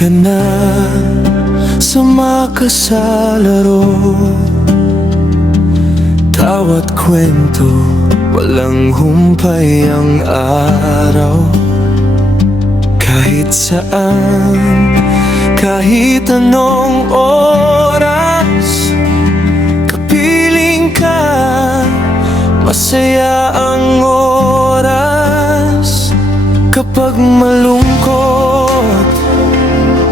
ka na, sama ka sa laro. Bawat kwento, walang humpay ang araw. Kahit saan, kahit anong oras, kapiling ka, masaya ang oras. Kapag malungkot,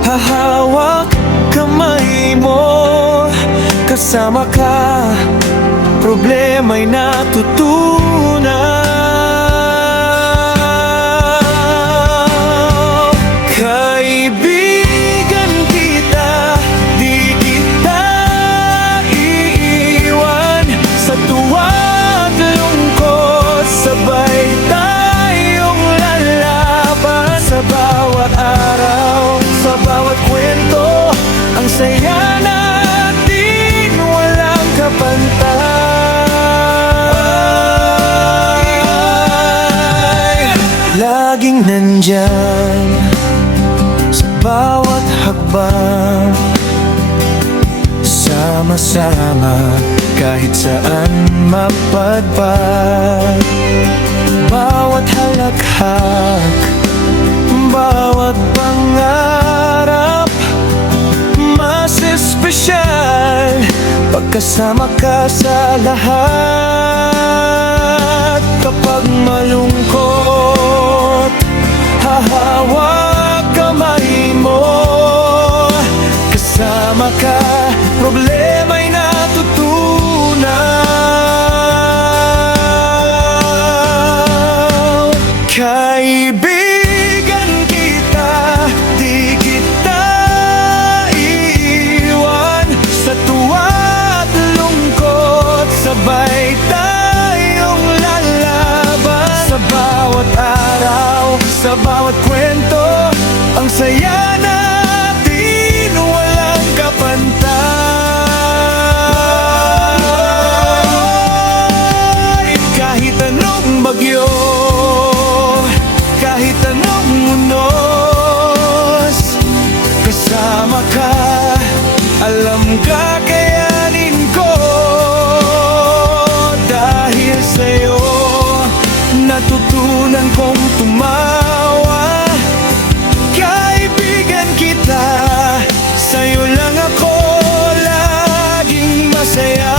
hahawak kamay mo. Kasama ka, problema'y natutunan. Kaibigan kita, di kita iiwan. Sa tuwa at lungkot, sabay tayong lalaban. Sa bawat araw, sa bawat kwento, ang saya natin walang kapantay. Laging nandyan sa bawat hakbang, sama-sama kahit saan mapadpad. Bawat halakhak, bawat pangarap, mas espesyal pagkasama ka sa lahat. Kapag malungkot, hahawak kamay mo. Kasama ka, problema'y natutunaw. Kaibigan kita, di kita iiwan. Sa tuwa at lungkot, sabay tayong lalaban. Sa bawat araw, sa bawat kwento, ang saya natin walang kapantay. Kahit anong bagyo, kahit anong unos, kasama ka, alam kakayanin ko. Dahil sa'yo, natutunan kong tumawa. Kaibigan kita, sa'yo lang ako laging masaya.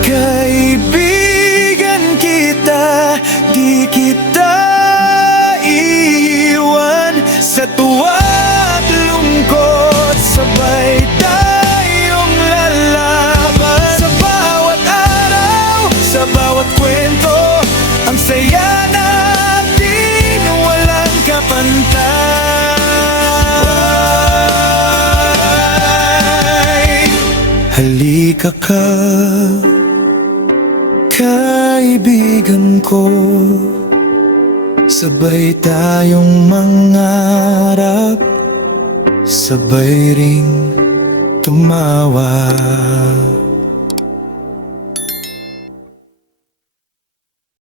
Kaibigan kita, di kita iiwan. Sa tuwa at lungkot, sabay tayong lalaban. Sa bawat araw, sa bawat kwento, ang saya natin walang kapantay. Halika ka, kaibigan ko, sabay tayong mangarap, sabay ring tumawa.